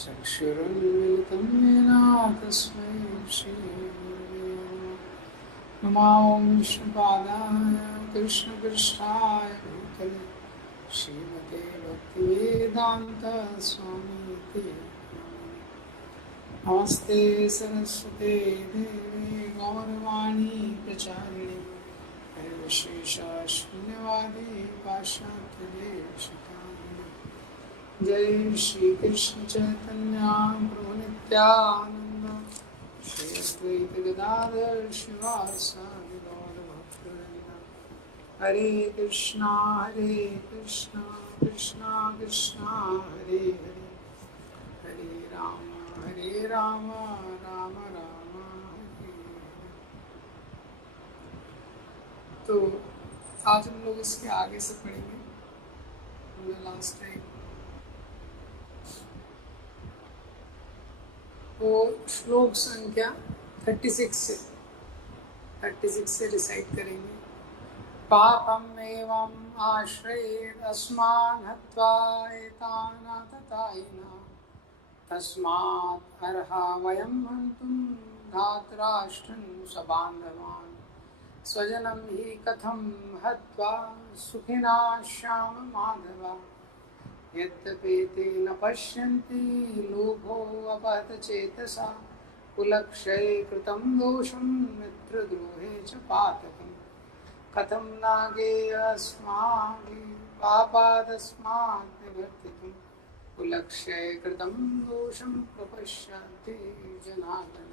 चक्षुरुन्मिलितं येन तस्मै श्रीगुरवे नमः। नमो विष्णुपादाय कृष्णपृष्ठाय भूतले श्रीमते भक्तिवेदान्तस्वामीति नमस्ते सरस्वते देवी गौरवाणी प्रचारिणे शून्यवादी पाश्चात्यदेशतारिणे। जय श्री कृष्ण चैतन्य प्रभु नित्यानंद श्री अद्वैत गदाधर शिवासादि गौर भक्तवृंद। हरे कृष्णा कृष्णा कृष्णा हरे हरे, हरे राम राम राम हरे हरे। तो आज हम लोग इसके आगे से पढ़ेंगे। हमने लास्ट टाइम वो श्लोक संख्या 36 से रिसाइट करेंगे। पापम एवं आश्रयेद अस्मान् हत्वा एतानाततायिना तस्मात् अर्हा वयं हन्तुं धातराष्ट्रं स्वबान्धवान् स्वजनं हि कथं हत्वा सुखिना श्याम माधव। यद्यपि न पश्यन्ति लोभो अपहत चेतसा कुलक्षये कृतं दोषं मित्रद्रोहे च पातकम् कथं नागेयस्माभिः पापादस्मात् निवर्तितुं कुलक्षये कृतं दोषं प्रपश्यन्ति जनार्दन।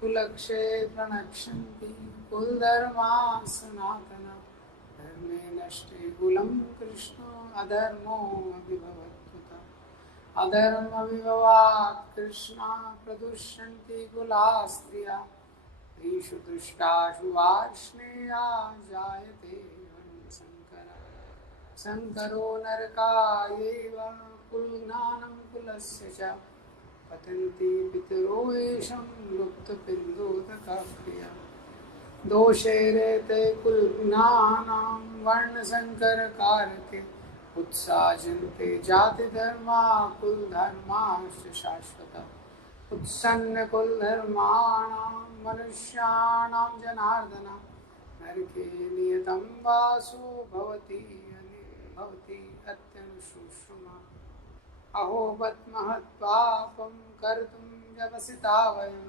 कुलक्षये प्रणश्यन्ति कुलधर्मा सनातन धर्मे नष्टे कुलं कृष्ण अधर्मो विभवत्युत। अधर्म विभवात् कृष्णा प्रदुष्यन्ति कुला स्त्रिया स्त्रीषु दुष्टाषु वार्ष्णेया जायते शंकर। शंकरो नरकायैव कुलज्ञानं कुलस्य च पतन्ति पितरो येषां लुप्तपिण्डोदकक्रिया। दोषैरेते कुलज्ञानां वर्णसंकरकारके उत्साजन्ते जातिधर्मा कुलधर्माश्च शाश्वता। उत्सन्न कुलधर्माणां मनुष्याणां जनार्दन नरके नियतं वासो भवति अत्यनुशोषणा। अहो बत महत्पापं कर्तुं व्यवसिता वयं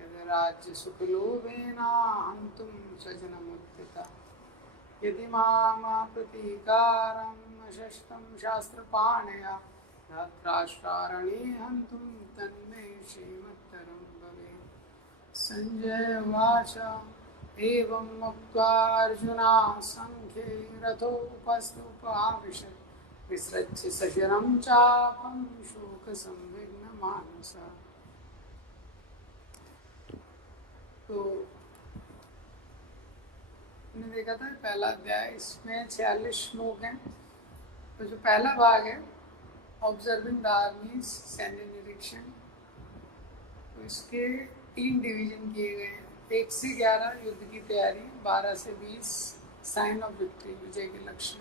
यद् सुखलोभेन हन्तुं स्वजनमुत्थिता। यदि मां प्रतीकारम् अशस्तं शास्त्रपाणया धात्राष्ट्रारणे हन्तुं तन्मे श्रीमत्तरं भवेत्। संजय उवाच एवं मुक्त्वा अर्जुना संख्ये रथोपस्थुपाविशत् विसृज्य सशरं चापं शोकसंविघ्नमानसा। तो हमने देखा था पहला अध्याय, इसमें 46 श्लोक हैं। तो जो पहला भाग है ऑब्जर्विंग द आर्मीज, सैन्य निरीक्षण, तो इसके 3 डिवीजन किए गए हैं। 1 से 11 युद्ध की तैयारी, 12 से 20 साइन ऑफ विक्ट्री, विजय के लक्षण,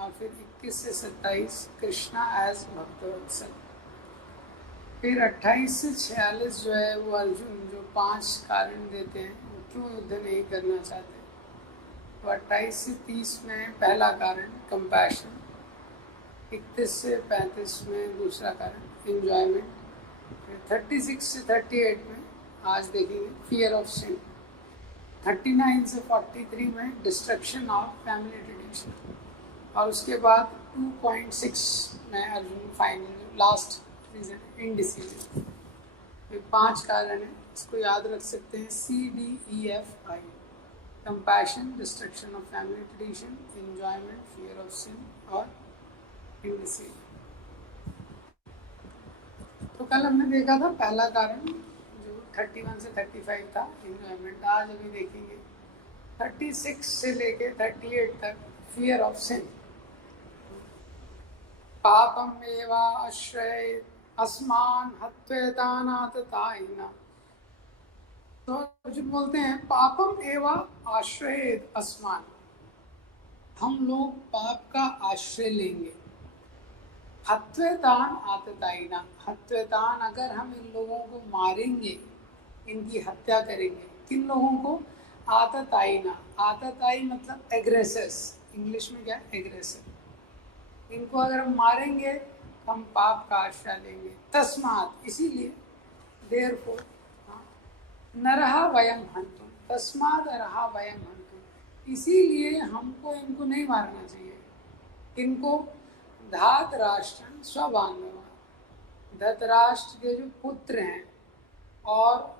और फिर 21 से 27 कृष्णा एज भक्तवत्सल। फिर 28 से 46 जो है वो अर्जुन जो 5 कारण देते हैं वो क्यों युद्ध नहीं करना चाहते। तो 28 से 30 में पहला कारण कंपैशन, 31 से 35 में दूसरा कारण एंजॉयमेंट, फिर 36 से 38 में आज देखेंगे फियर ऑफ सिन, 39 से 43 में डिस्ट्रक्शन ऑफ फैमिली ट्रेडिशन, और उसके बाद 2.6 में Arjun final last reason indecision. ये 5 कारण है, इसको याद रख सकते हैं CDEFI: compassion, destruction of family tradition, enjoyment, fear of sin और इनडिसीजन। तो कल हमने देखा था पहला कारण जो 31 से 35 था एंजॉयमेंट। आज अभी देखेंगे 36 से लेके 38 तक फियर ऑफ सिन। पापम एवा आश्रयेत अस्मान् हत्वेतानाततायिना। तो अर्जुन बोलते हैं पापम एवा आश्रयेत अस्मान्, हम लोग पाप का आश्रय लेंगे। हत्वेतान आततायिना, हत्वेतान अगर हम इन लोगों को मारेंगे, इनकी हत्या करेंगे, किन लोगों को? आततायिना, आततायी मतलब एग्रेसर्स, इंग्लिश में क्या है? एग्रेसर। इनको अगर हम मारेंगे तो हम पाप का आश्रय लेंगे। तस्मात, इसीलिए, देयरफॉर, नरहा वयम हंतुम, तस्माद अरहा वयम हंतुम, इसीलिए हमको इनको नहीं मारना चाहिए। इनको धातराष्ट्रं स्वबान्धवा, धृतराष्ट्र के जो पुत्र हैं और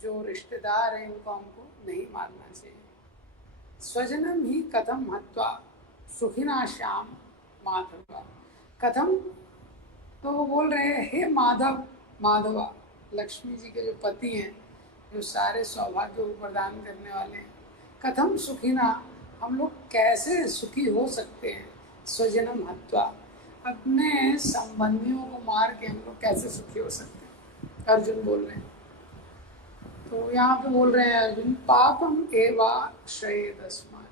जो रिश्तेदार हैं, इनको हमको नहीं मारना चाहिए। स्वजनम ही कथम हत्वा सुखिना श्याम माधवा, कथम, तो वो बोल रहे हैं हे माधव, माधवा लक्ष्मी जी के जो पति हैं, जो सारे सौभाग्य को प्रदान करने वाले हैं, कथम सुखिना, हम लोग कैसे सुखी हो सकते हैं? स्वजनम हत्वा, अपने संबंधियों को मार के हम लोग कैसे सुखी हो सकते हैं? अर्जुन बोल रहे हैं। तो यहाँ पे बोल रहे हैं अर्जुन, पापम एवा श्रेयदस्मान,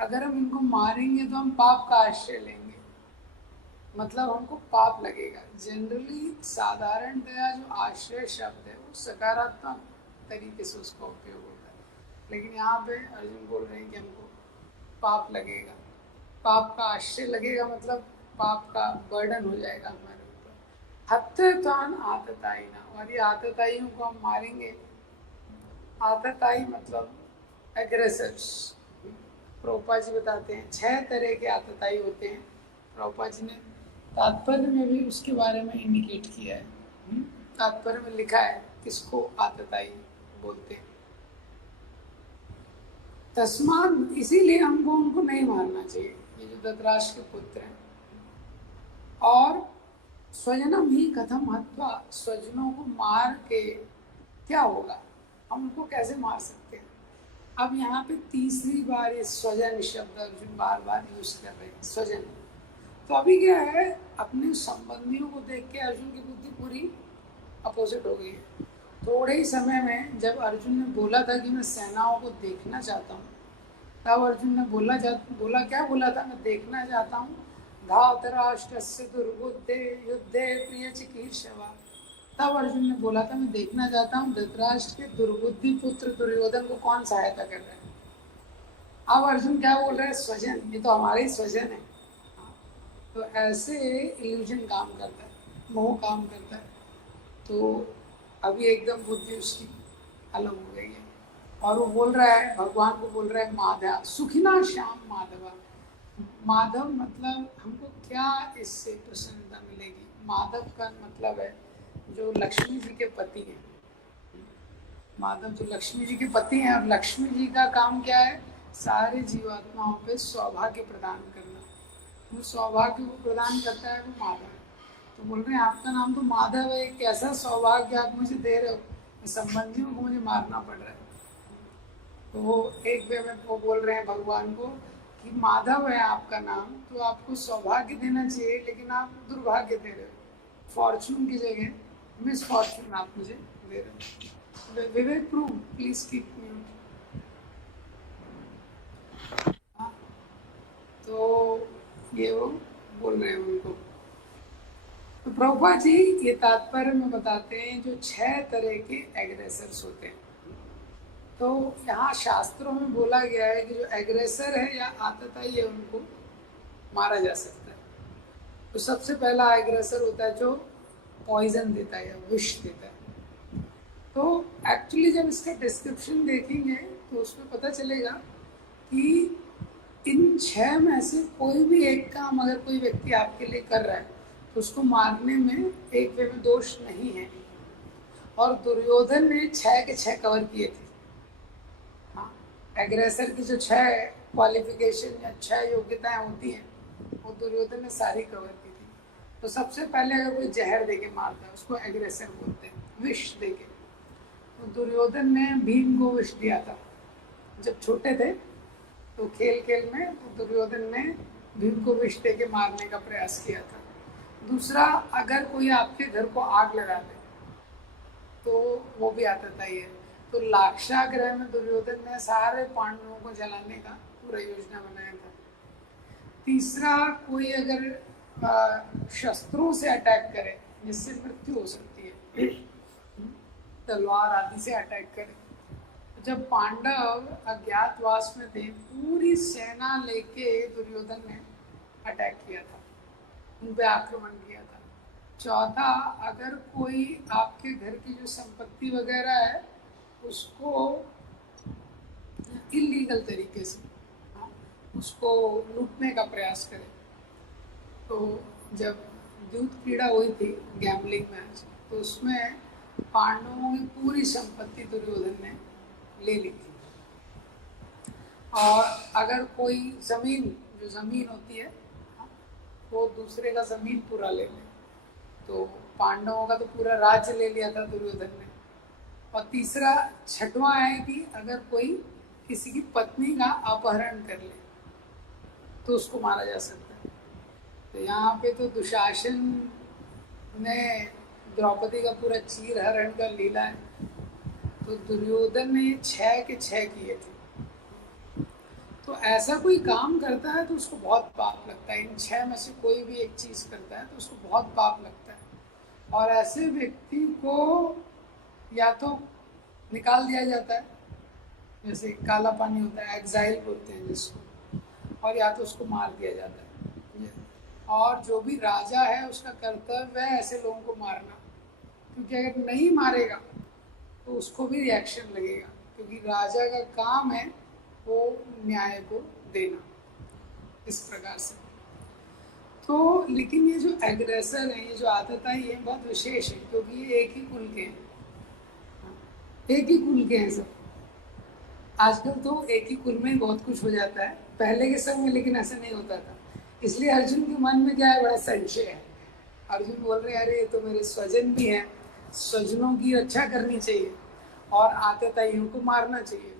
अगर हम इनको मारेंगे तो हम पाप का आश्रय लेंगे, मतलब हमको पाप लगेगा। जनरली साधारणतया जो आश्रय शब्द है वो सकारात्मक तरीके से उसका उपयोग होता है, लेकिन यहाँ पे अर्जुन बोल रहे हैं कि हमको पाप लगेगा, पाप का आश्रय लगेगा, मतलब पाप का बर्डन हो जाएगा हमारे ऊपर। हत्यान आततायिना, और ये आतताइयों को हम मारेंगे। आतताई मतलब एग्रेसर्स। प्रभुपाद जी बताते हैं 6 तरह के आतताई होते हैं। प्रभुपाद जी ने तात्पर्य में भी उसके बारे में इंडिकेट किया है। तात्पर्य में लिखा है किसको आतताई बोलते हैं। तस्मात, इसीलिए हमको उनको नहीं मारना चाहिए, ये जो धृतराष्ट्र के पुत्र हैं। और स्वजनम ही कथम हत्वा, स्वजनों को मार के क्या होगा, हम उनको कैसे मार सकते हैं? अब यहाँ पे तीसरी बार ये स्वजन शब्द अर्जुन बार बार यूज कर रहे हैं, स्वजन। तो अभी क्या है, अपने संबंधियों को देख के अर्जुन की बुद्धि पूरी अपोजिट हो गई है। थोड़े ही समय में जब अर्जुन ने बोला था कि मैं सेनाओं को देखना चाहता हूँ, तब अर्जुन ने बोला क्या बोला था? मैं देखना चाहता हूँ धातराष्ट्रस्य दुर्बुद्धे युद्धे प्रिय चिकीर्षवा। तब अर्जुन ने बोला था मैं देखना चाहता हूँ धृतराष्ट्र के दुर्बुद्धि पुत्र दुर्योधन को कौन सहायता कर रहा है। अब अर्जुन क्या बोल रहा है? स्वजन, ये तो हमारे ही स्वजन है। तो ऐसे इल्यूजन काम करता है, मोह काम करता है। तो अभी एकदम बुद्धि उसकी अलग हो गई है, और वो बोल रहा है, भगवान को बोल रहा है माधव, सुखिना श्याम माधवा। माधव मतलब हमको क्या इससे प्रसन्नता मिलेगी? माधव का मतलब है जो लक्ष्मी जी के पति हैं। माधव जो लक्ष्मी जी के पति हैं, और लक्ष्मी जी का काम क्या है? सारे जीवात्माओं पे सौभाग्य प्रदान करना। वो सौभाग्य को प्रदान करता है वो माधव। तो बोल रहे हैं आपका नाम तो माधव है, कैसा सौभाग्य आप मुझे दे रहे हो, संबंधियों को मुझे मारना पड़ रहा है। तो वो एक वे में वो बोल रहे हैं भगवान को कि माधव है आपका नाम, तो आपको सौभाग्य देना चाहिए, लेकिन आप दुर्भाग्य दे रहे हो। फॉर्चून की जगह मिस फॉर्चून आप मुझे दे रहे हो। विवेक प्रूव, प्लीज कीप म्यूट। तो ये वो बोल रहे हैं उनको। तो प्रभुपाद जी ये तात्पर्य में बताते हैं जो 6 तरह के एग्रेसर्स होते हैं। तो यहाँ शास्त्रों में बोला गया है कि जो एग्रेसर है या आतताई है उनको मारा जा सकता है। तो सबसे पहला एग्रेसर होता है जो पॉइजन देता है या विष देता है। तो एक्चुअली जब इसका डिस्क्रिप्शन देखेंगे तो उसमें पता चलेगा कि इन 6 में से कोई भी एक काम अगर कोई व्यक्ति आपके लिए कर रहा है तो उसको मारने में एक वे में दोष नहीं है। और दुर्योधन ने 6 के 6 कवर किए थे। हाँ, एग्रेसर की जो 6 क्वालिफिकेशन या 6 योग्यताएं होती हैं वो दुर्योधन ने सारी कवर की थी। तो सबसे पहले अगर कोई जहर देके मारता है उसको एग्रेसर बोलते हैं, विष देके। तो दुर्योधन ने भीम को विष दिया था जब छोटे थे। तो खेल खेल में तो दुर्योधन ने भीम को विष दे के मारने का प्रयास किया था। दूसरा, अगर कोई आपके घर को आग लगा दे तो वो भी आतताई है। तो लाक्षागृह में दुर्योधन ने सारे पांडवों को जलाने का पूरा योजना बनाया था। तीसरा, कोई अगर शस्त्रों से अटैक करे जिससे मृत्यु हो सकती है, तलवार आदि से अटैक करे। जब पांडव अज्ञातवास में थे, पूरी सेना लेके दुर्योधन ने अटैक किया था, उन पे आक्रमण किया था। चौथा, अगर कोई आपके घर की जो संपत्ति वगैरह है उसको इलीगल तरीके से उसको लूटने का प्रयास करे, तो जब दूध क्रीड़ा हुई थी गैम्बलिंग मैच, तो उसमें पांडवों की पूरी संपत्ति दुर्योधन ने ले ली थी। और अगर कोई जो जमीन होती है वो दूसरे का जमीन पूरा ले ले, तो पांडवों का तो पूरा राज्य ले लिया था दुर्योधन ने। और तीसरा, छठवां है कि अगर कोई किसी की पत्नी का अपहरण कर ले तो उसको मारा जा सकता है। तो यहाँ पे तो दुशासन ने द्रौपदी का पूरा चीर हरण कर लीला है, तो दुर्योधन ने 6 के 6 किए थे। तो ऐसा कोई काम करता है तो उसको बहुत पाप लगता है। इन 6 में से कोई भी एक चीज़ करता है तो उसको बहुत पाप लगता है। और ऐसे व्यक्ति को या तो निकाल दिया जाता है, जैसे काला पानी होता है, एग्जाइल बोलते हैं जिसको, और या तो उसको मार दिया जाता है। और जो भी राजा है उसका कर्तव्य है ऐसे लोगों को मारना, क्योंकि अगर नहीं मारेगा तो उसको भी रिएक्शन लगेगा, क्योंकि राजा का काम है वो न्याय को देना, इस प्रकार से। तो लेकिन ये जो एग्रेसर है, ये जो आदत है, ये बहुत विशेष है, क्योंकि ये एक ही कुल के हैं, एक ही कुल के हैं सब। आजकल तो एक ही कुल में बहुत कुछ हो जाता है, पहले के समय में लेकिन ऐसा नहीं होता था। इसलिए अर्जुन के मन में क्या है, बड़ा संशय है। अर्जुन बोल रहे हैं अरे ये तो मेरे स्वजन भी हैं, स्वजनों की रक्षा करनी चाहिए और आतताइयों को मारना चाहिए।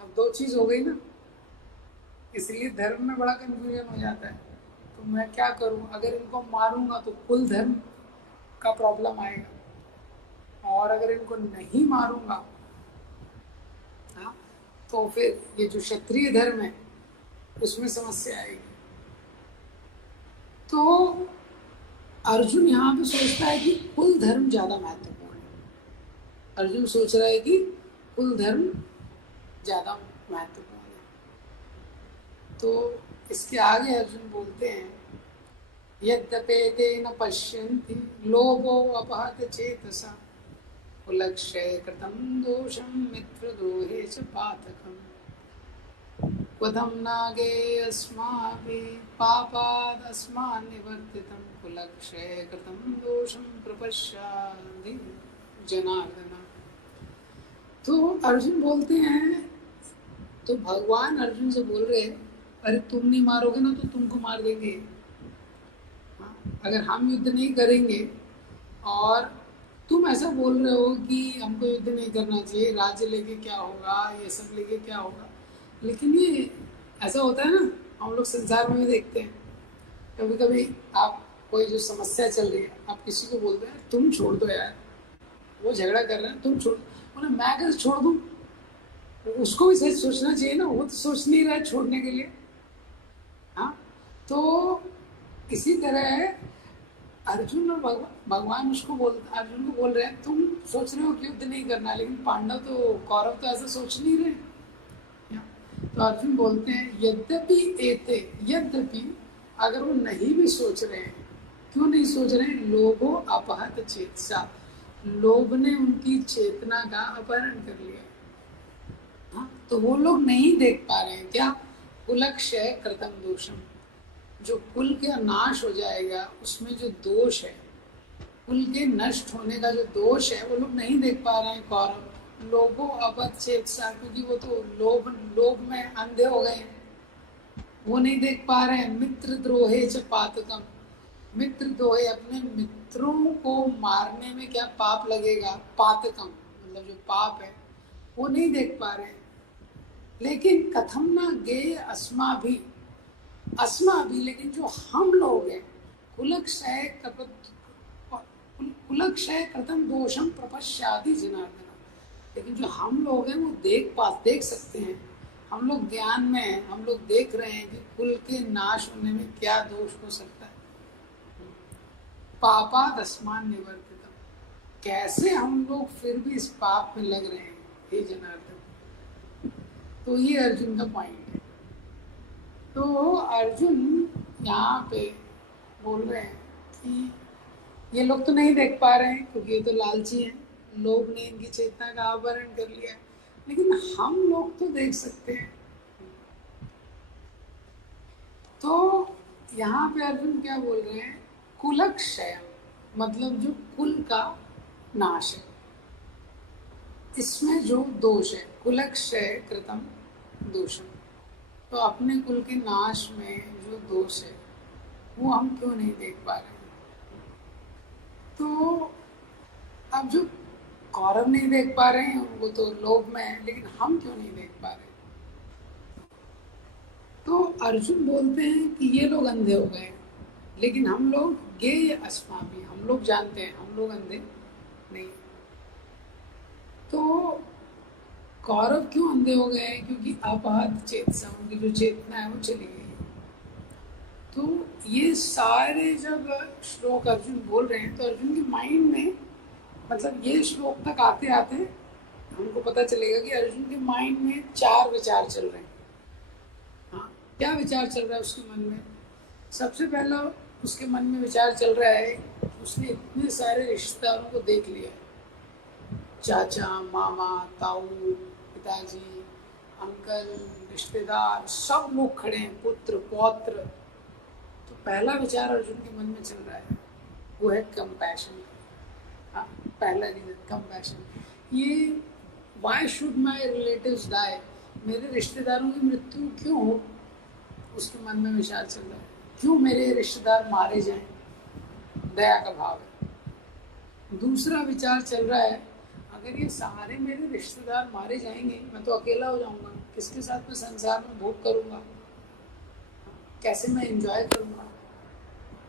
अब 2 चीज़ हो गई ना, इसलिए धर्म में बड़ा कंफ्यूजन हो जाता है। तो मैं क्या करूं, अगर इनको मारूंगा तो कुल धर्म का प्रॉब्लम आएगा, और अगर इनको नहीं मारूंगा तो फिर ये जो क्षत्रिय धर्म है उसमें समस्या आएगी। तो अर्जुन यहाँ पे सोचता है कि कुल धर्म ज्यादा महत्वपूर्ण है। अर्जुन सोच रहा है कि कुल धर्म ज्यादा महत्वपूर्ण है। तो इसके आगे अर्जुन बोलते हैं, यद्यपेते न पश्यन्ति लोभो अपहत चेतसा कुलक्षय कृतं दोषं मित्रद्रोहे च पातकम् क्वथं नागेऽस्माभिः पापादस्मान् निवर्तितं कुलक्षय कृतं दोषं प्रपश्यामि जनार्दन। तो अर्जुन बोलते हैं, तो भगवान अर्जुन से बोल रहे हैं, अरे तुम नहीं मारोगे ना तो तुमको मार देंगे। अगर हम युद्ध नहीं करेंगे और तुम ऐसा बोल रहे हो कि हमको युद्ध नहीं करना चाहिए, राज्य लेके क्या होगा, ये सब लेके क्या होगा। लेकिन ये ऐसा होता है ना, हम लोग संसार में भी देखते हैं, कभी कभी आप कोई जो समस्या चल रही है, आप किसी को बोलते हैं तुम छोड़ दो यार, वो झगड़ा कर रहे हैं, तुम छोड़, बोले मैं कैसे छोड़ दूँ, उसको भी सही सोचना चाहिए ना, वो तो सोच नहीं रहा है छोड़ने के लिए। हाँ, तो इसी तरह अर्जुन और भगवान उसको अर्जुन को बोल रहे हैं, तुम सोच रहे हो कि युद्ध नहीं करना, लेकिन पांडव तो, कौरव तो ऐसा सोच नहीं रहे। तो अर्जुन बोलते हैं, यद्यपि अगर वो नहीं भी सोच रहे हैं, क्यों नहीं सोच रहे हैं, लोभो अपहत चेतसा, लोभ ने उनकी चेतना का अपहरण कर लिया। हाँ, तो वो लोग नहीं देख पा रहे हैं क्या, कुलक्षय कृतं दोषम, जो कुल के नाश हो जाएगा उसमें जो दोष है, कुल के नष्ट होने का जो दोष है, वो लोग नहीं देख पा रहे हैं कौरव। लोभो अपहत चेतसा, क्योंकि वो तो लोभ में अंधे हो गए हैं, वो नहीं देख पा रहे हैं। मित्र द्रोहे च पातकम, मित्र द्रोहे, अपने मित्रों को मारने में क्या पाप लगेगा, पातकम मतलब जो पाप है वो नहीं देख पा रहे हैं। लेकिन कथम ना गेय अस्माभि, लेकिन जो हम लोग हैं, कुलक्षय कृतं दोषम प्रपश्यादि जनार्दन, लेकिन जो हम लोग हैं वो देख सकते हैं, हम लोग ज्ञान में हैं, हम लोग देख रहे हैं कि कुल के नाश होने में क्या दोष हो सकता है। पापाद अस्मान निवर्तितम, कैसे हम लोग फिर भी इस पाप में लग रहे हैं हे जनार्दन। तो ये अर्जुन का पॉइंट है। तो अर्जुन यहाँ पे बोल रहे हैं कि ये लोग तो नहीं देख पा रहे हैं क्योंकि ये तो लालची हैं, लोग ने इनकी चेतना का आवरण कर लिया, लेकिन हम लोग तो देख सकते हैं। तो यहाँ पे अर्जुन क्या बोल रहे हैं, कुलक्षय, मतलब जो कुल का नाश है, इसमें जो दोष है, कुलक्षय कृतम दोषम, तो अपने कुल के नाश में जो दोष है वो हम क्यों नहीं देख पा रहे। तो अब जो कौरव नहीं देख पा रहे हैं उनको तो लोभ में है, लेकिन हम क्यों नहीं देख पा रहे। तो अर्जुन बोलते हैं कि ये लोग अंधे हो गए, लेकिन हम लोग गेय अस्माभि, हम लोग जानते हैं हम लोग अंधे नहीं। तो कौरव क्यों अंधे हो गए, क्योंकि आपात चेतसा, उनकी जो चेतना है वो चली गई। तो ये सारे जब श्लोक अर्जुन बोल रहे हैं तो अर्जुन के माइंड में, मतलब ये श्लोक तक आते आते हमको पता चलेगा कि अर्जुन के माइंड में 4 विचार चल रहे हैं। हाँ, क्या विचार चल रहा है उसके मन में। सबसे पहला उसके मन में विचार चल रहा है, उसने इतने सारे रिश्तेदारों को देख लिया, चाचा, मामा, ताऊ, पिताजी, अंकल, रिश्तेदार, सब लोग खड़े हैं, पुत्र पौत्र। तो पहला विचार अर्जुन के मन में चल रहा है वो है कंपैशन। हाँ, पहला रीजन कंपैशन, ये why should my relatives die, मेरे रिश्तेदारों की मृत्यु क्यों हो, उसके मन में विचार चल रहा है, क्यों मेरे रिश्तेदार मारे जाएं, दया का भाव है। दूसरा विचार चल रहा है, अगर ये सारे मेरे रिश्तेदार मारे जाएंगे मैं तो अकेला हो जाऊंगा, किसके साथ मैं संसार में भोग करूंगा, कैसे मैं एंजॉय करूंगा।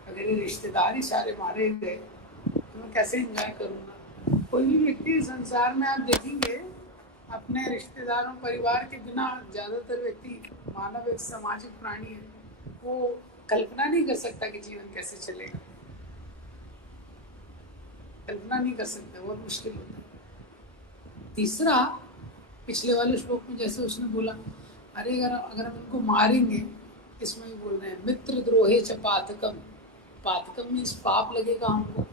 अगर ये रिश्तेदार ही सारे मारे गए तो मैं कैसे एंजॉय करूंगा। कोई भी व्यक्ति संसार में आप देखेंगे अपने रिश्तेदारों परिवार के बिना, ज़्यादातर व्यक्ति, मानव एक सामाजिक प्राणी है, वो कल्पना नहीं कर सकता कि जीवन कैसे चलेगा, कल्पना नहीं कर सकता, बहुत मुश्किल होता है। तीसरा, पिछले वाले श्लोक में जैसे उसने बोला, अरे अगर हम उनको मारेंगे, इसमें भी बोल रहे हैं मित्र द्रोहे च पातकम, पातकम में इस पाप लगेगा हमको,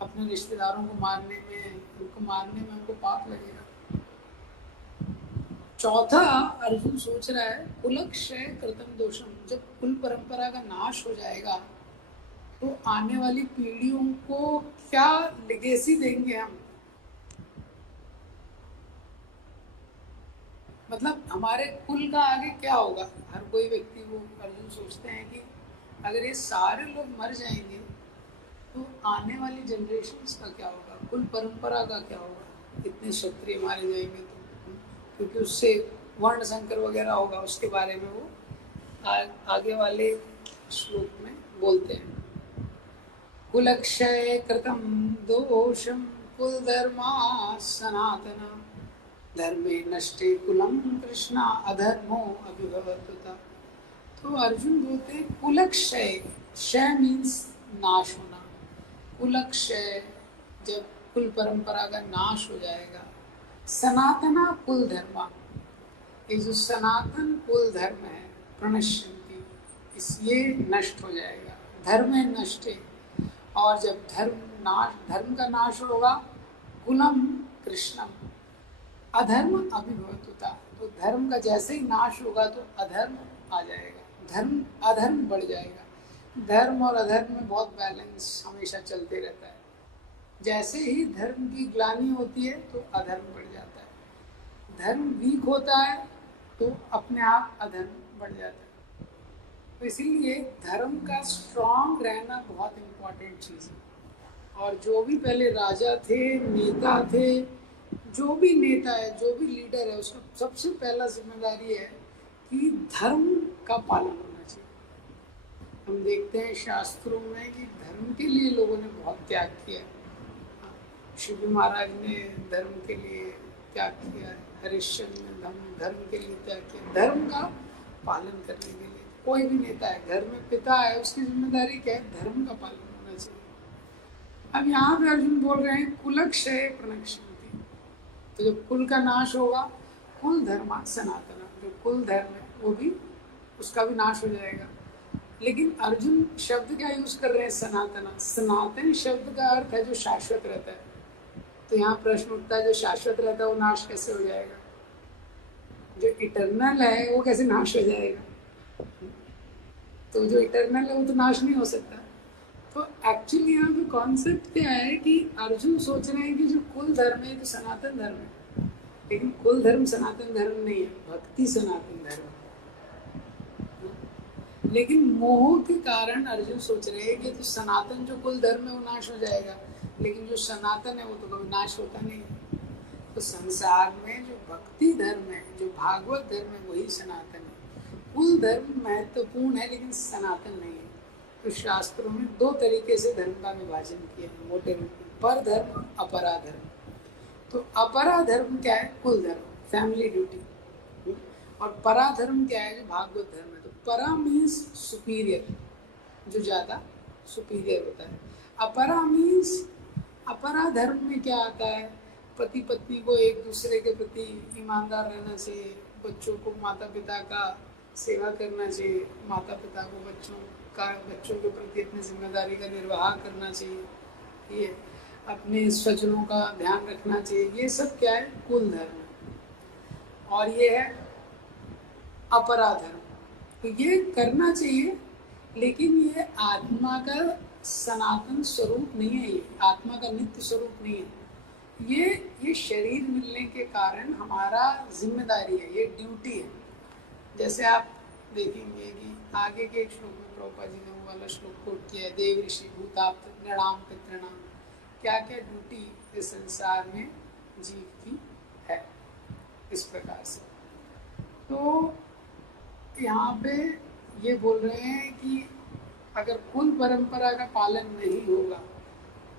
अपने रिश्तेदारों को मारने में, उनको मारने में हमको पाप लगेगा। चौथा, अर्जुन सोच रहा है कुलक्षय कृतम दोषम, जब कुल परंपरा का नाश हो जाएगा तो आने वाली पीढ़ियों को क्या लेगेसी देंगे हम, मतलब हमारे कुल का आगे क्या होगा। हर कोई व्यक्ति, वो अर्जुन सोचते हैं कि अगर ये सारे लोग मर जाएंगे तो आने वाली जनरेशन्स का क्या होगा, कुल परंपरा का क्या होगा, इतने क्षत्रिय मारे जाएंगे तो, क्योंकि उससे वर्ण संकर वगैरह होगा, उसके बारे में वो आगे वाले श्लोक में बोलते हैं। कुलक्षय कृतम दोषम कुल धर्मा सनातना, धर्मे नष्टे कुलम कृष्णा अधर्मो अभिभवतुता। तो अर्जुन बोलते हैं कुलक्षय, क्षय मीन्स नाश होना, कुलक्षय जब कुल परंपरा का नाश हो जाएगा, सनातना कुल धर्मा, ये जो सनातन कुल धर्म है, प्रणश्यन्ति, ये नष्ट हो जाएगा, धर्म नष्टे, और जब धर्म का नाश होगा, कुलम कृष्णम, अधर्म अभिभवतुता, तो धर्म का जैसे ही नाश होगा तो अधर्म आ जाएगा, अधर्म बढ़ जाएगा। धर्म और अधर्म में बहुत बैलेंस हमेशा चलते रहता है, जैसे ही धर्म की ग्लानि होती है तो अधर्म बढ़ जाता है, धर्म वीक होता है तो अपने आप अधर्म बढ़ जाता है। तो इसीलिए धर्म का स्ट्रॉन्ग रहना बहुत इम्पोर्टेंट चीज़ है। और जो भी पहले राजा थे, नेता थे, जो भी नेता है, जो भी लीडर है, उसका सबसे पहला जिम्मेदारी है कि धर्म का पालन होना चाहिए। हम देखते हैं शास्त्रों में कि धर्म के लिए लोगों ने बहुत त्याग किया। शिव महाराज ने धर्म के लिए त्याग किया, हरिश्चंद्र ने धर्म के लिए त्याग किया। धर्म का पालन करने के लिए कोई भी नेता है, घर में पिता है, उसकी जिम्मेदारी क्या है, धर्म का पालन होना चाहिए। अब यहाँ पे अर्जुन बोल रहे हैं कुलक्षय प्रणश्यन्ति, तो जब कुल का नाश होगा, कुल धर्म सनातन, जो कुल धर्म है वो भी, उसका भी नाश हो जाएगा। लेकिन अर्जुन शब्द क्या यूज कर रहे हैं? सनातन। सनातन शब्द का अर्थ है जो शाश्वत रहता है। तो यहाँ प्रश्न उठता है, जो शाश्वत रहता है वो नाश कैसे हो जाएगा? जो इटर्नल है वो कैसे नाश हो जाएगा? तो जो इटर्नल है वो तो नाश नहीं हो सकता। तो एक्चुअली यहाँ पे कॉन्सेप्ट क्या है कि अर्जुन सोच रहे हैं कि जो कुल धर्म है तो सनातन धर्म है, लेकिन कुल धर्म सनातन धर्म नहीं है, भक्ति सनातन धर्म है। लेकिन मोह के कारण अर्जुन सोच रहे हैं कि तो सनातन जो कुल धर्म है वो नाश हो जाएगा, लेकिन जो सनातन है वो तो कभी नाश होता नहीं है। तो संसार में जो भक्ति धर्म है, जो भागवत धर्म है, वही सनातन है। कुल धर्म महत्वपूर्ण है लेकिन सनातन नहीं है। तो शास्त्रों में दो तरीके से धर्म का विभाजन किया है मोटे रूप में, पर धर्म, अपरा धर्म। तो अपरा धर्म क्या है? कुल धर्म, फैमिली ड्यूटी। और परा धर्म क्या है? जो भागवत धर्म है। तो परा मीन्स सुपीरियर, जो ज़्यादा सुपीरियर होता है। अपरा मीन्स, अपरा धर्म में क्या आता है? पति पत्नी को एक दूसरे के प्रति ईमानदार रहना चाहिए, बच्चों को माता पिता का सेवा करना चाहिए, माता पिता को बच्चों के प्रति अपनी जिम्मेदारी का निर्वाह करना चाहिए, ये अपने स्वजनों का ध्यान रखना चाहिए। ये सब क्या है? कुल धर्म। और ये है अपरा धर्म। तो ये करना चाहिए, लेकिन ये आत्मा का सनातन स्वरूप नहीं है, ये आत्मा का नित्य स्वरूप नहीं है। ये शरीर मिलने के कारण हमारा जिम्मेदारी है, ये ड्यूटी है। जैसे आप देखेंगे कि आगे के एक श्लोक में प्रभुपाद जी ने वो वाला श्लोक कोट किया है, देव ऋषि भूताप्त नृणाम पितृणाम, क्या क्या ड्यूटी इस संसार में जीव की है, इस प्रकार से। तो यहाँ पे ये बोल रहे हैं कि अगर कुल परंपरा का पालन नहीं होगा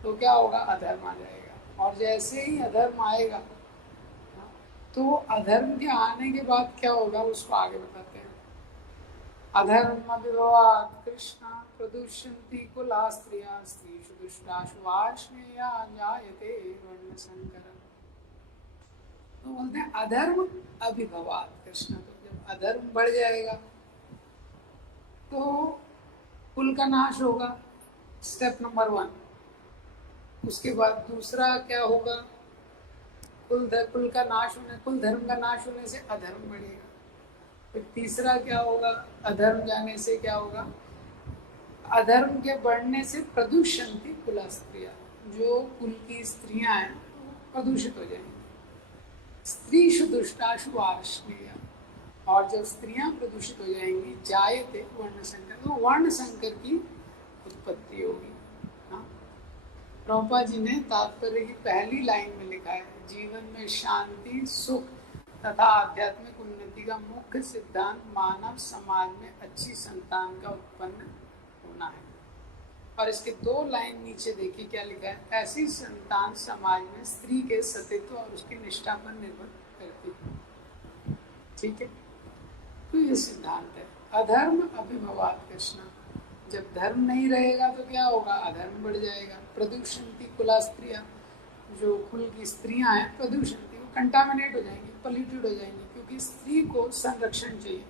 तो क्या होगा? अधर्म आ जाएगा। और जैसे ही अधर्म आएगा तो अधर्म के आने के बाद क्या होगा उसको आगे बताते हैं। अधर्म विभवात् कृष्ण प्रदुष्यन्ति कुला स्त्रिया स्त्रीषु दुष्टाषु वार्ष्णेया जायते वर्ण संकर। तो बोलते हैं अधर्म अभिभवात् कृष्ण, तो जब अधर्म बढ़ जाएगा तो कुल का नाश होगा, स्टेप नंबर 1। उसके बाद दूसरा क्या होगा? कुल का नाश होने, कुल धर्म का नाश होने से अधर्म बढ़ेगा। फिर तीसरा क्या होगा? अधर्म जाने से क्या होगा? अधर्म के बढ़ने से प्रदूषंति कुला स्त्रियां, जो कुल की स्त्रियां हैं प्रदूषित हो जाएंगी। स्त्रीषु दुष्टाषु वार्ष्णेया, और जब स्त्रियां प्रदूषित हो जाएंगी, जायते वर्ण संकर, तो वर्ण संकर की उत्पत्ति होगी। प्रभुपाद जी ने तात्पर्य की पहली लाइन में लिखा है, जीवन में शांति, सुख तथा आध्यात्मिक उन्नति का मुख्य सिद्धांत मानव समाज में अच्छी संतान का उत्पन्न होना है। और इसके 2 लाइन नीचे देखिए क्या लिखा है, ऐसी संतान समाज में स्त्री के सतीत्व और उसकी निष्ठा पर निर्भर करती है। ठीक है, तो ये सिद्धांत है। अधर्म अभिभवात् कृष्ण, जब धर्म नहीं रहेगा तो क्या होगा? अधर्म बढ़ जाएगा। प्रदूषणती कुला स्त्रियां, जो कुल की स्त्रियां हैं प्रदूषणती, वो कंटामिनेट हो जाएंगी, पॉल्यूटेड हो जाएंगी, क्योंकि स्त्री को संरक्षण चाहिए।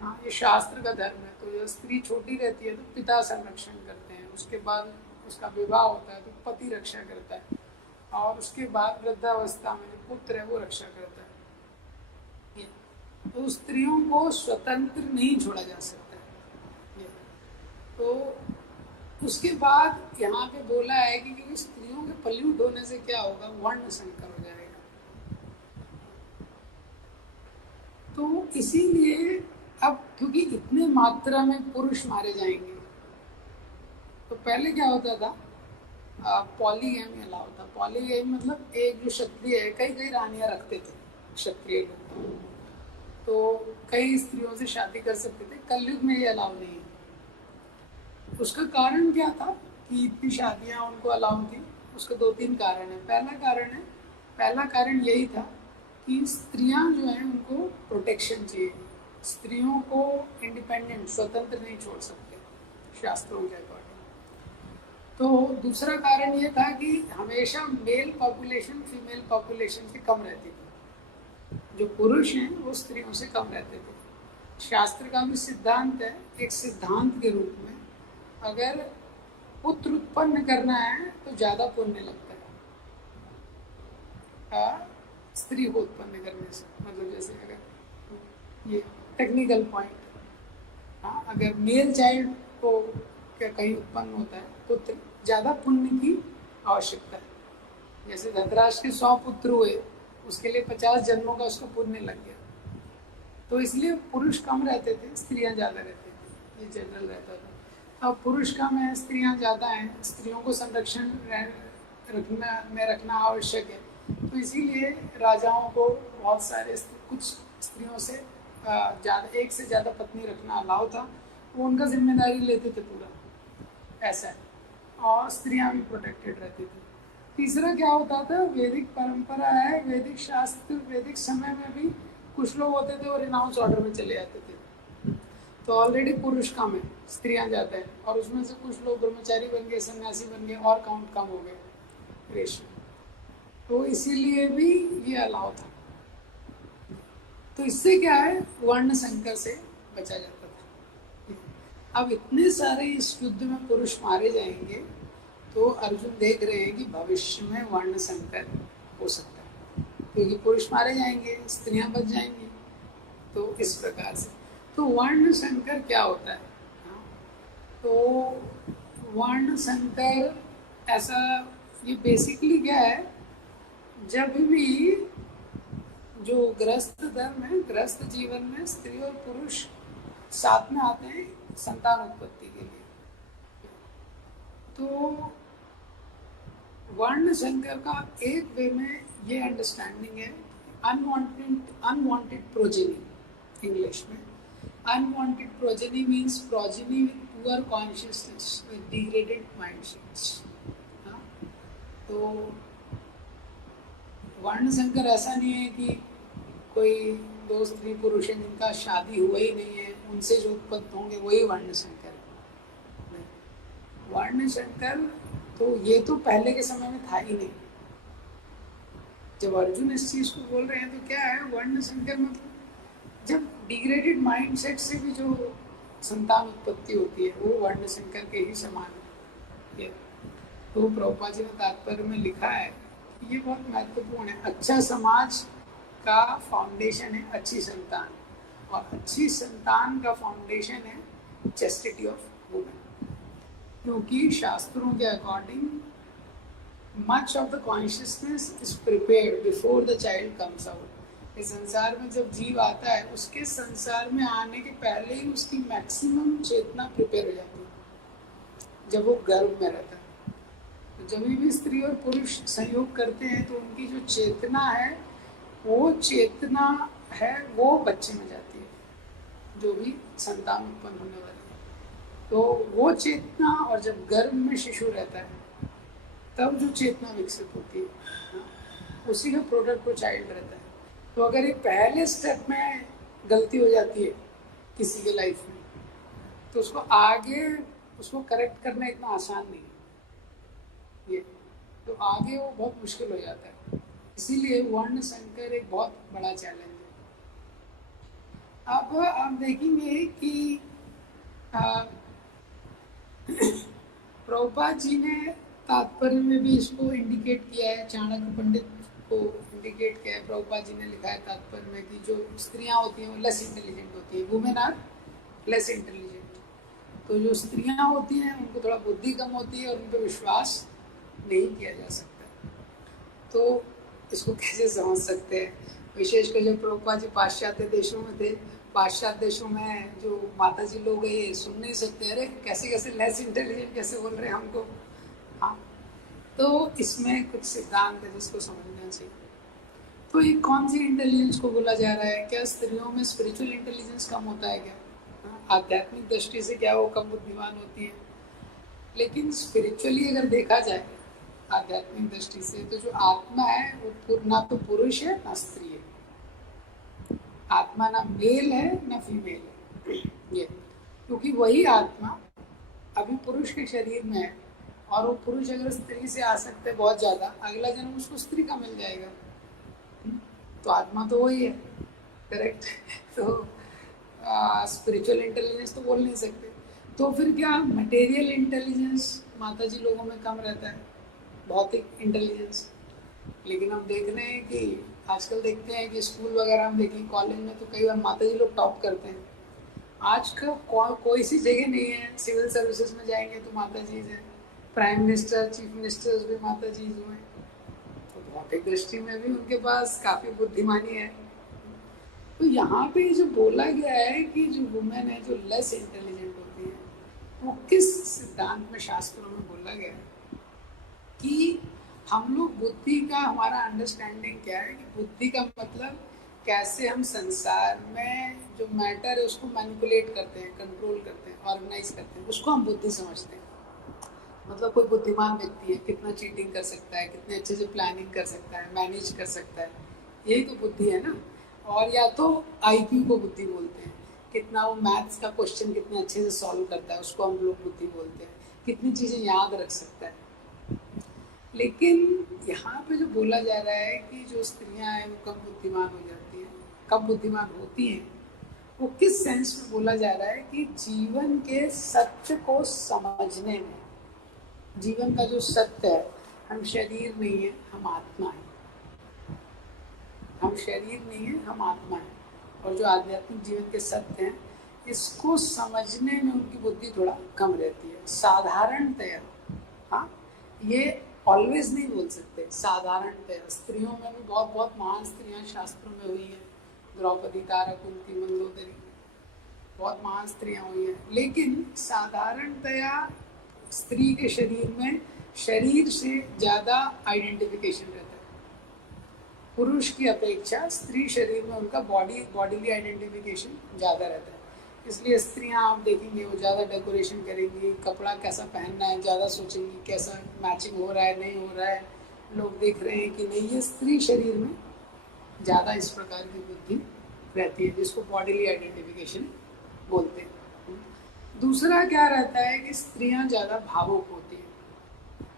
हाँ, ये शास्त्र का धर्म है। तो जब स्त्री छोटी रहती है तो पिता संरक्षण करते हैं, उसके बाद उसका विवाह होता है तो पति रक्षा करता है, और उसके बाद वृद्धावस्था में जो पुत्र है वो रक्षा करता है। तो स्त्रियों को स्वतंत्र नहीं छोड़ा जा सकता। तो उसके बाद यहाँ पे बोला है कि क्योंकि स्त्रियों के पल्यूट होने से क्या होगा? वर्ण संकर हो जाएगा। तो इसीलिए अब क्योंकि इतने मात्रा में पुरुष मारे जाएंगे, तो पहले क्या होता था? पॉलीगैमी अलाउ था। पॉलीगैमी मतलब एक जो क्षत्रिय है, कई कई रानियां रखते थे क्षत्रिय लोग, तो कई स्त्रियों से शादी कर सकते थे। कलयुग में ये अलाउ नहीं है। उसका कारण क्या था कि इतनी शादियां उनको अलाउ थी? उसका 2-3 कारण है। पहला कारण यही था कि स्त्रियां जो हैं उनको प्रोटेक्शन चाहिए। स्त्रियों को इंडिपेंडेंट, स्वतंत्र नहीं छोड़ सकते शास्त्रों के अकॉर्डिंग। तो दूसरा कारण ये था कि हमेशा मेल पॉपुलेशन फीमेल पॉपुलेशन से कम रहती थी, जो पुरुष हैं वो स्त्रियों से कम रहते थे। शास्त्र का भी सिद्धांत है, एक सिद्धांत के रूप में, अगर पुत्र उत्पन्न करना है तो ज़्यादा पुण्य लगता है स्त्री को उत्पन्न करने से। मतलब जैसे अगर ये टेक्निकल पॉइंट, हाँ, अगर मेल चाइल्ड को क्या कहीं उत्पन्न होता है तो ज़्यादा पुण्य की आवश्यकता है। जैसे धृतराष्ट्र के 100 पुत्र हुए, उसके लिए 50 जन्मों का उसको पुण्य लग गया। तो इसलिए पुरुष कम रहते थे, स्त्रियां ज़्यादा रहती थी, ये जनरल रहता था। अब पुरुष कम है, स्त्रियां ज़्यादा हैं, स्त्रियों को संरक्षण रखना आवश्यक है। तो इसीलिए राजाओं को बहुत सारे कुछ स्त्रियों से ज़्यादा, एक से ज़्यादा पत्नी रखना अलाउ था, वो उनका जिम्मेदारी लेते थे पूरा, ऐसा है। और स्त्रियां भी प्रोटेक्टेड रहती थी। तीसरा क्या होता था, वैदिक परंपरा है, वैदिक शास्त्र, वैदिक समय में भी कुछ लोग होते थे और रिनाउंस ऑर्डर में चले जाते थे। तो ऑलरेडी पुरुष कम है, स्त्रियां ज़्यादा है, और उसमें से कुछ लोग ब्रह्मचारी बन गए, सन्यासी बन गए, और काउंट कम हो गए रेशियो। तो इसीलिए भी ये अलाउ था। तो इससे क्या है, वर्ण संकर से बचा जाता था। अब इतने सारे इस युद्ध में पुरुष मारे जाएंगे, तो अर्जुन देख रहे हैं कि भविष्य में वर्ण संकर हो सकता है, क्योंकि पुरुष मारे जाएंगे, स्त्रियां बच जाएंगी। तो इस प्रकार से तो वर्ण संकर क्या होता है, तो वर्ण संकर ऐसा, ये बेसिकली क्या है, जब भी जो गृहस्थ धर्म है, गृहस्थ जीवन में स्त्री और पुरुष साथ में आते हैं संतान उत्पत्ति के लिए, तो वर्ण संकर का एक वे में ये अंडरस्टैंडिंग है, अनवांटेड प्रोजेनी, इंग्लिश में unwanted progeny means progeny with poor consciousness, with degraded mindsets. तो वर्ण संकर ऐसा नहीं है कि कोई दो स्त्री पुरुष हैं जिनका शादी हुआ ही नहीं है, उनसे जो उत्पन्न होंगे वही वर्ण संकर है। वर्ण संकर तो ये तो पहले के समय में था ही नहीं। जब अर्जुन इस चीज को बोल रहे हैं तो क्या है, वर्ण संकर मतलब जब डिग्रेडेड माइंडसेट से भी जो संतान उत्पत्ति होती है वो वर्ण संकर के ही समान है। तो प्रभुपाद जी ने तात्पर्य में लिखा है, ये बहुत महत्वपूर्ण है। अच्छा समाज का फाउंडेशन है अच्छी संतान, और अच्छी संतान का फाउंडेशन है चेस्टिटी ऑफ वुमेन, क्योंकि शास्त्रों के according much of the consciousness is prepared before the child comes out. इस संसार में जब जीव आता है, उसके संसार में आने के पहले ही उसकी मैक्सिमम चेतना प्रिपेयर हो जाती है जब वो गर्भ में रहता है। तो जब भी स्त्री और पुरुष संयोग करते हैं तो उनकी जो चेतना है, वो चेतना है वो बच्चे में जाती है, जो भी संतान उत्पन्न होने वाली है। तो वो चेतना, और जब गर्भ में शिशु रहता है तब जो चेतना विकसित होती है, उसी का प्रोडक्ट वो चाइल्ड रहता है। तो अगर एक पहले स्टेप में गलती हो जाती है किसी के लाइफ में, तो उसको आगे उसको करेक्ट करना इतना आसान नहीं है ये, तो आगे वो बहुत मुश्किल हो जाता है। इसीलिए वर्ण संकर एक बहुत बड़ा चैलेंज है। अब आप देखेंगे कि प्रभुपाद जी ने तात्पर्य में भी इसको इंडिकेट किया है, चाणक्य पंडित को इंडिकेट किया है। प्रभुपाद जी ने लिखा है तात्पर्य में कि जो स्त्रियां होती हैं वो लेस इंटेलिजेंट होती हैं, वुमेन आर लेस इंटेलिजेंट। तो जो स्त्रियां होती हैं उनको थोड़ा बुद्धि कम होती है और उन पर विश्वास नहीं किया जा सकता। तो इसको कैसे समझ सकते हैं, विशेषकर जब प्रभुपाद जी पाश्चात्य देशों में थे, पाश्चात्य देशों में जो माता जी लोग हैं ये सुन नहीं सकते, अरे कैसे कैसे लेस इंटेलिजेंट कैसे बोल रहे हैं हमको। हाँ, तो इसमें कुछ सिद्धांत है जिसको समझना चाहिए। तो ये कौन सी इंटेलिजेंस को बोला जा रहा है, क्या स्त्रियों में स्पिरिचुअल इंटेलिजेंस कम होता है क्या? आध्यात्मिक दृष्टि से क्या वो कम बुद्धिमान होती है? लेकिन स्पिरिचुअली अगर देखा जाए आध्यात्मिक दृष्टि से, तो जो आत्मा है वो ना तो पुरुष है ना स्त्री है। आत्मा ना मेल है ना फीमेल है, ये क्योंकि वही आत्मा अभी पुरुष के शरीर में है, और वो पुरुष अगर स्त्री से आसक्त है बहुत ज़्यादा, अगला जन्म उसको स्त्री का मिल जाएगा। तो आत्मा तो वही है, करेक्ट। तो स्पिरिचुअल इंटेलिजेंस तो बोल नहीं सकते। तो फिर क्या मटेरियल इंटेलिजेंस माता जी लोगों में कम रहता है, भौतिक इंटेलिजेंस। लेकिन हम देख रहे हैं कि आजकल देखते हैं कि स्कूल वगैरह में देखें, कॉलेज में तो कई बार माता जी लोग टॉप करते हैं। आज का कोई सी जगह नहीं है, सिविल सर्विसेज में जाएंगे तो माता जी हैं, प्राइम मिनिस्टर चीफ मिनिस्टर्स भी माता जी जो हैं। तो भौतिक दृष्टि में भी उनके पास काफ़ी बुद्धिमानी है। तो यहाँ पे जो बोला गया है कि जो वुमेन है जो लेस इंटेलिजेंट होती है, वो किस सिद्धांत में, शास्त्रों में बोला गया है कि हम लोग बुद्धि का, हमारा अंडरस्टैंडिंग क्या है कि बुद्धि का मतलब कैसे हम संसार में जो मैटर है उसको मैनिपुलेट करते हैं, कंट्रोल करते हैं, ऑर्गेनाइज करते हैं, उसको हम बुद्धि समझते हैं। मतलब कोई बुद्धिमान व्यक्ति है, कितना चीटिंग कर सकता है, कितने अच्छे से प्लानिंग कर सकता है, मैनेज कर सकता है, यही तो बुद्धि है ना। और या तो आईक्यू को बुद्धि बोलते हैं, कितना वो मैथ्स का क्वेश्चन कितने अच्छे से सॉल्व करता है, उसको हम लोग बुद्धि बोलते हैं, कितनी चीज़ें याद रख सकता है। लेकिन यहाँ पे जो बोला जा रहा है कि जो स्त्रियाँ हैं वो कम बुद्धिमान हो जाती हैं, कम बुद्धिमान होती हैं, वो किस सेंस में बोला जा रहा है कि जीवन के सत्य को समझने में, जीवन का जो सत्य है, हम शरीर नहीं है, हम आत्मा है, हम शरीर नहीं है, हम आत्मा है, और जो आध्यात्मिक जीवन के सत्य हैं इसको समझने में उनकी बुद्धि थोड़ा कम रहती है साधारणतया। हाँ, ये ऑलवेज नहीं बोल सकते, साधारणतया। स्त्रियों में भी बहुत बहुत महान स्त्रियां शास्त्रों में हुई हैं, द्रौपदी, तारा, कुंती, मंदोदरी, बहुत महान स्त्रियां हुई हैं। लेकिन साधारणतया स्त्री के शरीर में शरीर से ज़्यादा आइडेंटिफिकेशन रहता है, पुरुष की अपेक्षा स्त्री शरीर में उनका बॉडीली आइडेंटिफिकेशन ज़्यादा रहता है। इसलिए स्त्रियां आप देखेंगे वो ज़्यादा डेकोरेशन करेंगी, कपड़ा कैसा पहनना है ज़्यादा सोचेंगी, कैसा मैचिंग हो रहा है नहीं हो रहा है, लोग देख रहे हैं कि नहीं। ये स्त्री शरीर में ज़्यादा इस प्रकार की बुद्धि रहती है, जिसको बॉडीली आइडेंटिफिकेशन बोलते हैं। दूसरा क्या रहता है कि स्त्रियां ज़्यादा भावुक होती हैं,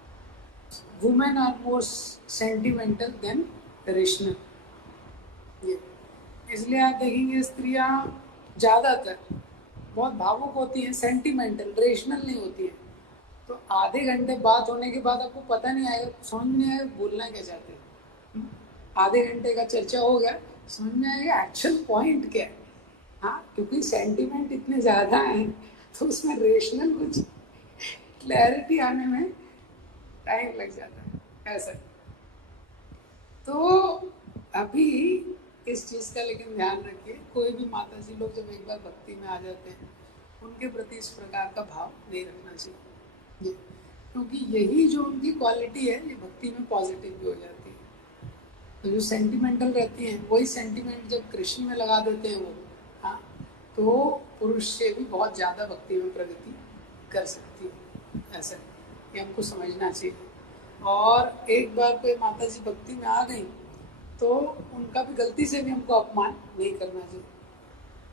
women are more sentimental than rational. ये इसलिए आप देखेंगे स्त्रियां ज़्यादातर बहुत भावुक होती हैं, सेंटिमेंटल, रेशनल नहीं होती हैं। तो आधे घंटे बात होने के बाद आपको पता नहीं आएगा, समझ नहीं आएगा बोलना क्या चाहते हैं। आधे घंटे का चर्चा हो गया, समझ में आएगा एक्चुअल पॉइंट क्या है। हाँ, क्योंकि सेंटिमेंट इतने ज़्यादा हैं तो उसमें रेशनल कुछ क्लैरिटी आने में टाइम लग जाता है ऐसा। तो अभी इस चीज़ का लेकिन ध्यान रखिए, कोई भी माता जी लोग जब एक बार भक्ति में आ जाते हैं उनके प्रति इस प्रकार का भाव नहीं रखना चाहिए, क्योंकि यही जो उनकी क्वालिटी है ये भक्ति में पॉजिटिव भी हो जाती है। तो जो सेंटिमेंटल रहती हैं वही सेंटिमेंट जब कृष्ण में लगा देते हैं वो, हाँ, तो पुरुष से भी बहुत ज़्यादा भक्ति में प्रगति कर सकती है। ऐसा ये हमको समझना चाहिए। और एक बार कोई माता जी भक्ति में आ गई तो उनका भी गलती से भी हमको अपमान नहीं करना चाहिए।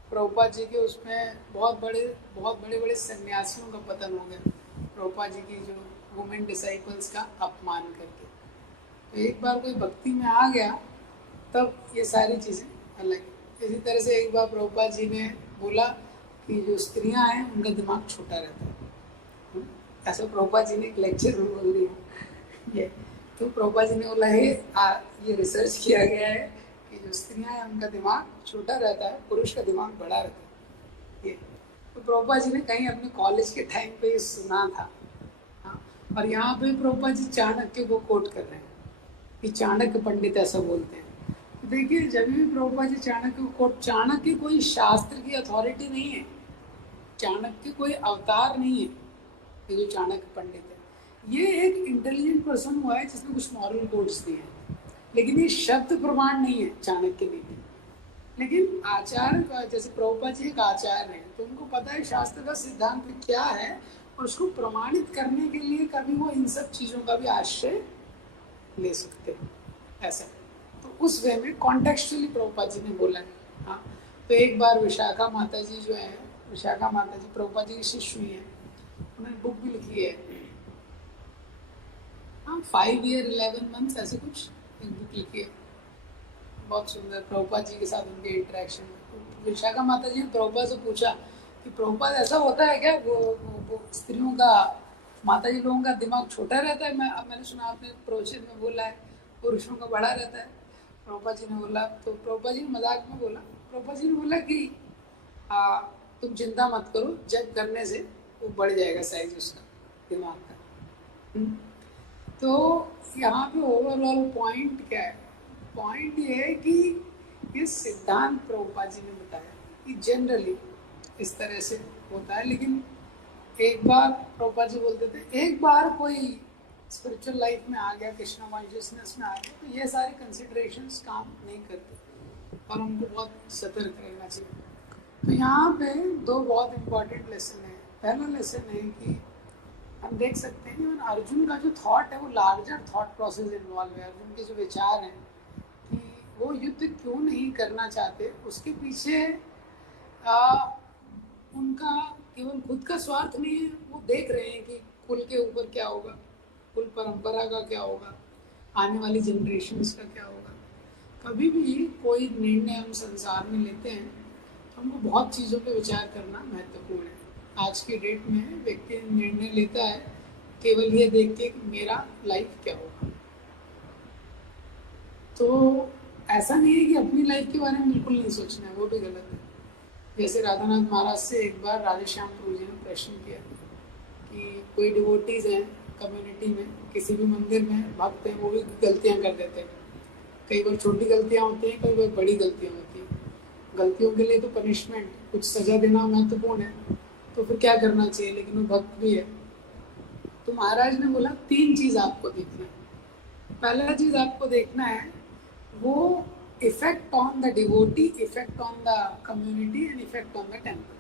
प्रभुपाद जी के उसमें बहुत बड़े बड़े सन्यासियों का पतन हो गया, प्रभुपाद जी की जो वुमेन डिसाइपल्स का अपमान करके। तो एक बार कोई भक्ति में आ गया तब ये सारी चीज़ें अलग। इसी तरह से एक बार प्रभुपाद जी ने बोला कि जो स्त्रियां हैं उनका दिमाग छोटा रहता है, ऐसा प्रभुपाद जी ने एक लेक्चर में बोल दिया ये। तो प्रभुपाद जी ने बोला है ये रिसर्च किया गया है कि जो स्त्रियां हैं उनका दिमाग छोटा रहता है, पुरुष का दिमाग बड़ा रहता है ये। तो प्रभुपाद जी ने कहीं अपने कॉलेज के टाइम पे ये सुना था। हाँ, और यहाँ पे प्रभुपाद जी चाणक्य को कोट कर रहे हैं कि चाणक्य पंडित ऐसा बोलते हैं। तो देखिए जब भी प्रभुपाद जी चाणक्य को कोट, चाणक्य कोई शास्त्र की अथॉरिटी नहीं है, चाणक्य कोई अवतार नहीं है, ये जो चाणक्य पंडित है ये एक इंटेलिजेंट पर्सन हुआ है जिसने कुछ मॉरल कोड्स दिए हैं, लेकिन ये शब्द प्रमाण नहीं है चाणक्य नीति। लेकिन आचार्य जैसे प्रभुपाद जी एक आचार्य हैं तो उनको पता है शास्त्र का सिद्धांत क्या है और उसको प्रमाणित करने के लिए कभी वो इन सब चीज़ों का भी आश्रय ले सकते हैं ऐसा। तो उस वे में कॉन्टेक्चुअली प्रभुपाद जी ने बोला है। हाँ, तो एक बार विशाखा माता जी जो है, विशाखा माता जी प्रभुपाद जी की शिष्य हुई है, उन्होंने बुक भी लिखी है हाँ 5 ईयर 11 मंथ्स ऐसे कुछ एक बुक लिखी है, बहुत सुंदर। प्रभुपाद जी के साथ उनके इंटरेक्शन। विशाखा माता जी ने प्रभुपाद से पूछा कि प्रभुपाद ऐसा होता है क्या, वो स्त्रियों का, माता जी लोगों का दिमाग छोटा रहता है? मैंने सुना आपने प्रोचित में बोला है पुरुषों का बड़ा रहता है। प्रभुपाद जी ने बोला, तो प्रभुपाद जी ने मजाक में बोला, प्रभुपाद जी ने बोला कि तुम चिंता मत करो, जब करने से वो बढ़ जाएगा साइज उसका, दिमाग का। तो यहाँ पे ओवरऑल पॉइंट क्या है? पॉइंट ये है कि ये सिद्धांत प्रभुपाद जी ने बताया कि जनरली इस तरह से होता है। लेकिन एक बार प्रभुपाद जी बोलते थे, एक बार कोई स्पिरिचुअल लाइफ में आ गया, कृष्णा कॉन्शियसनेस में आ गया, तो ये सारे कंसिडरेशंस काम नहीं करते और हमको बहुत सतर्क रहना चाहिए। तो यहाँ पे दो बहुत इम्पोर्टेंट लेसन है। पहला लेसन है कि हम देख सकते हैं कि अर्जुन का जो थॉट है वो लार्जर थॉट प्रोसेस इन्वॉल्व है। अर्जुन के जो विचार हैं कि वो युद्ध क्यों नहीं करना चाहते, उसके पीछे उनका केवल खुद का स्वार्थ नहीं है, वो देख रहे हैं कि कुल के ऊपर क्या होगा, कुल परंपरा का क्या होगा, आने वाली जनरेशन्स का क्या होगा। कभी भी कोई निर्णय हम संसार में लेते हैं तो हमको बहुत चीज़ों पे विचार करना महत्वपूर्ण है। आज की डेट में व्यक्ति निर्णय लेता है केवल ये देख के कि मेरा लाइफ क्या होगा। तो ऐसा नहीं है कि अपनी लाइफ के बारे में बिल्कुल नहीं सोचना है, वो भी गलत है। जैसे राधानाथ महाराज से एक बार राधेश्याम प्रभु जी ने प्रश्न किया कि कोई डिवोटीज हैं कम्युनिटी में, किसी भी मंदिर में भक्त हैं, वो भी गलतियाँ कर देते हैं। कई बार छोटी गलतियाँ होती हैं, कई बार बड़ी गलतियाँ होती हैं। गलतियों के लिए तो पनिशमेंट, कुछ सजा देना महत्वपूर्ण है, तो फिर क्या करना चाहिए, लेकिन वो भक्त भी है। तो महाराज ने बोला 3 चीज़ आपको देखना है। पहला चीज़ आपको देखना है वो effect on the devotee, effect on the community and effect on the temple.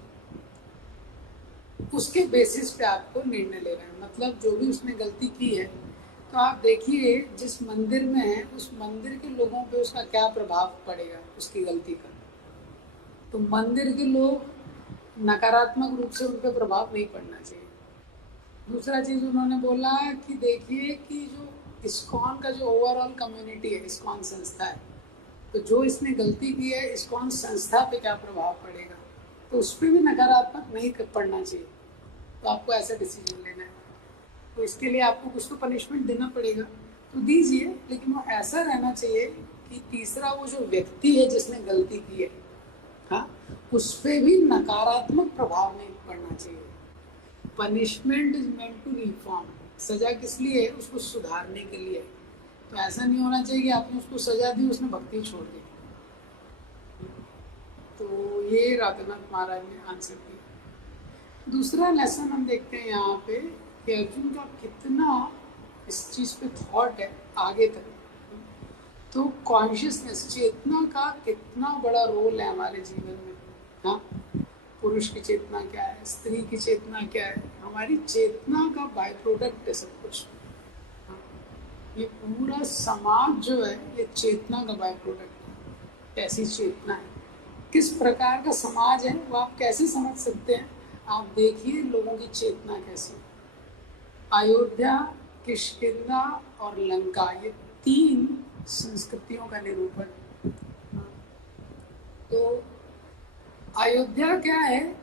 उसके बेसिस पे आपको निर्णय लेना है। मतलब जो भी उसने गलती की है, तो आप देखिए जिस मंदिर में है उस मंदिर के लोगों पे उसका क्या प्रभाव पड़ेगा उसकी गलती का। तो मंदिर के लोग नकारात्मक रूप से उन पर प्रभाव नहीं पड़ना चाहिए। दूसरा चीज़ उन्होंने बोला कि देखिए कि जो इस्कॉन का जो ओवरऑल कम्युनिटी है, इस्कॉन संस्था है, तो जो इसने गलती की है इस्कॉन संस्था पे क्या प्रभाव पड़ेगा, तो उस पर भी नकारात्मक नहीं पड़ना चाहिए। तो आपको ऐसा डिसीजन लेना है। तो इसके लिए आपको कुछ तो पनिशमेंट देना पड़ेगा, तो दीजिए, लेकिन वो ऐसा रहना चाहिए कि तीसरा वो जो व्यक्ति है जिसने गलती की है, हाँ, उस पर भी नकारात्मक प्रभाव नहीं पड़ना चाहिए। Punishment is meant to reform. सजा किस लिए है? उसको सुधारने के लिए। तो ऐसा नहीं होना चाहिए कि आपने उसको सजा दी, उसने भक्ति छोड़ दी। तो ये राधानाथ महाराज ने आंसर किया। दूसरा लेसन हम देखते हैं यहाँ पे कि अर्जुन का कितना इस चीज़ पे थॉट है आगे तक। तो कॉन्शियसनेस, चेतना का कितना बड़ा रोल है हमारे जीवन में। हाँ, पुरुष की चेतना क्या है, स्त्री की चेतना क्या है, हमारी चेतना का बाय प्रोडक्ट है सब कुछ। हाँ, ये पूरा समाज जो है ये चेतना का बाय प्रोडक्ट है। कैसी चेतना है, किस प्रकार का समाज है, वो आप कैसे समझ सकते हैं? आप देखिए लोगों की चेतना कैसी। अयोध्या, किष्किंधा और लंका, ये 3 संस्कृतियों का निरूपण। तो अयोध्या क्या है?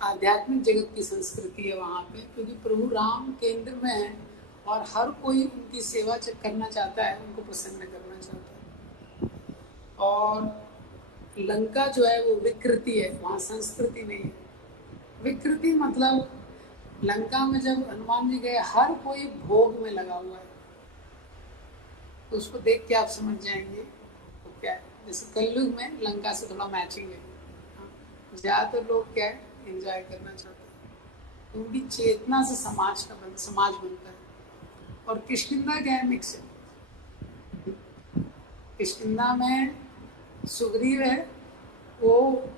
आध्यात्मिक जगत की संस्कृति है वहाँ पे, क्योंकि प्रभु राम केंद्र में है और हर कोई उनकी सेवा करना चाहता है, उनको प्रसन्न करना चाहता है। और लंका जो है वो विकृति है, वहाँ संस्कृति नहीं है। विकृति मतलब लंका में जब हनुमान जी गए, हर कोई भोग में लगा हुआ है, तो उसको देख के आप समझ जाएंगे तो क्या है। जैसे कलयुग में लंका से थोड़ा मैचिंग है, ज़्यादातर लोग क्या है, एंजॉय करना चाहते हैं। तो उनकी चेतना से समाज बनता है। और किष्किंधा क्या है? मिक्स है। किष्किंधा में सुग्रीव है, वो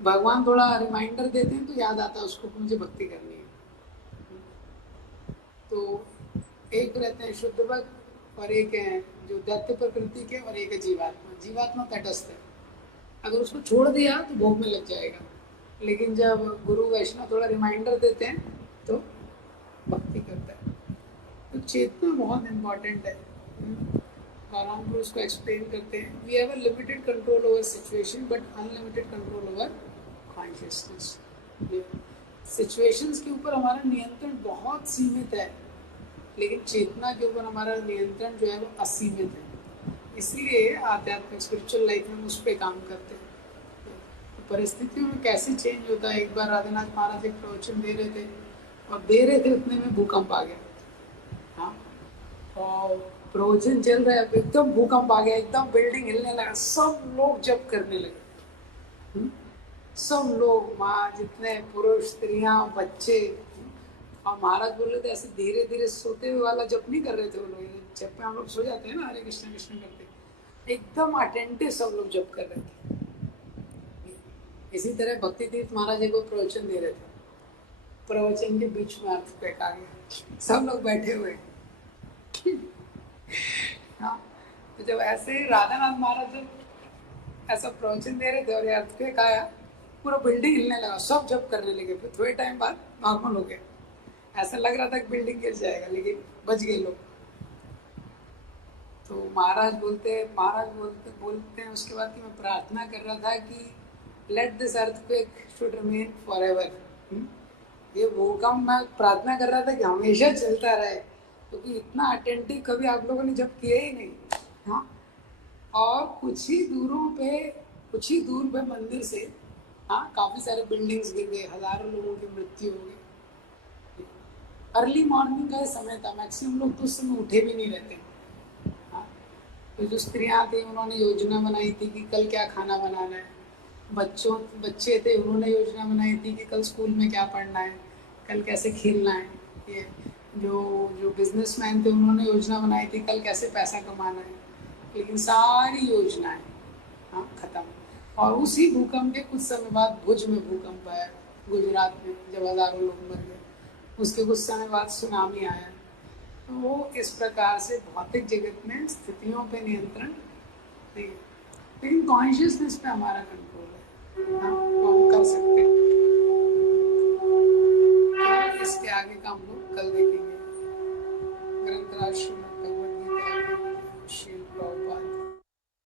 भगवान थोड़ा रिमाइंडर देते हैं तो याद आता है उसको मुझे भक्ति करनी है। तो एक रहते हैं शुद्ध भक्त और एक है जो दैत्य प्रकृति के, और एक है जीवात्मा। जीवात्मा तटस्थ है, अगर उसको छोड़ दिया तो भोग में लग जाएगा, लेकिन जब गुरु वैष्णव थोड़ा रिमाइंडर देते हैं तो भक्ति करता है। तो चेतना बहुत इम्पॉर्टेंट है। और हम उसको एक्सप्लेन करते हैं, we have a limited control over situation but unlimited control over consciousness. Situations के ऊपर हमारा नियंत्रण बहुत सीमित है, लेकिन चेतना के ऊपर हमारा नियंत्रण जो है वो असीमित है। इसलिए आध्यात्मिक स्पिरिचुअल लाइफ में उस पर काम करते हैं। तो परिस्थितियों में कैसे चेंज होता है। एक बार राधानाथ महाराज एक प्रवचन दे रहे थे और दे रहे थे उतने में भूकंप आ गया। हाँ, और प्रवचन चल रहा है, एकदम भूकंप आ गया, एकदम बिल्डिंग हिलने लगा, सब लोग जप करने लगे। सब लोग, माँ जितने पुरुष, स्त्रियां, बच्चे। और महाराज बोल रहे थे ऐसे धीरे धीरे सोते हुए वाला जप नहीं कर रहे थे वो लोग। जब पे हम लोग सो जाते हैं ना, हरे कृष्ण कृष्ण करते, एकदम अटेंटिव सब लोग जप कर रहे थे। इसी तरह भक्ति तीर्थ महाराज को प्रवचन दे रहे थे, प्रवचन के बीच में अर्थक्वेक आ गया, सब लोग बैठे हुए। हाँ, तो जब ऐसे राधानाथ महाराज जब ऐसा प्रवचन दे रहे थे और ये अर्थक्वेक आया, पूरा बिल्डिंग हिलने लगा, सब जब करने लगे। फिर थोड़े टाइम बाद नॉर्मल हो गया। ऐसा लग रहा था कि बिल्डिंग गिर जाएगा, लेकिन बच गए लोग। तो महाराज बोलते हैं उसके बाद कि मैं प्रार्थना कर रहा था कि let this earthquake should remain for ever. ये भूकंप मैं प्रार्थना कर रहा था कि हमेशा चलता रहे, क्योंकि इतना अटेंटिव कभी आप लोगों ने जब किया ही नहीं। हाँ, और कुछ ही दूर पे मंदिर से काफी सारे बिल्डिंग्स गिर गए, हजारों लोगों की मृत्यु हो गई। अर्ली मॉर्निंग का समय था, मैक्सिमम लोग तो उस समय उठे भी नहीं रहते। तो जो स्त्रियां थी उन्होंने योजना बनाई थी कि कल क्या खाना बनाना है। बच्चे थे, उन्होंने योजना बनाई थी कि कल स्कूल में क्या पढ़ना है, कल कैसे खेलना है। ये जो बिजनेसमैन थे उन्होंने योजना बनाई थी कल कैसे पैसा कमाना है। लेकिन सारी योजनाएं खत्म। और उसी भूकंप के कुछ समय बाद भुज में भूकंप आया, गुजरात में, जब हजारों लोग मर गए। उसके कुछ समय बाद सुनामी आया। तो वो इस प्रकार से भौतिक जगत में स्थितियों पे नियंत्रण नहीं, लेकिन कॉन्शियसनेस पे हमारा कंट्रोल है। तो हम कर सकते हैं। तो इसके आगे का हम लोग कल देखेंगे। ग्रंथराज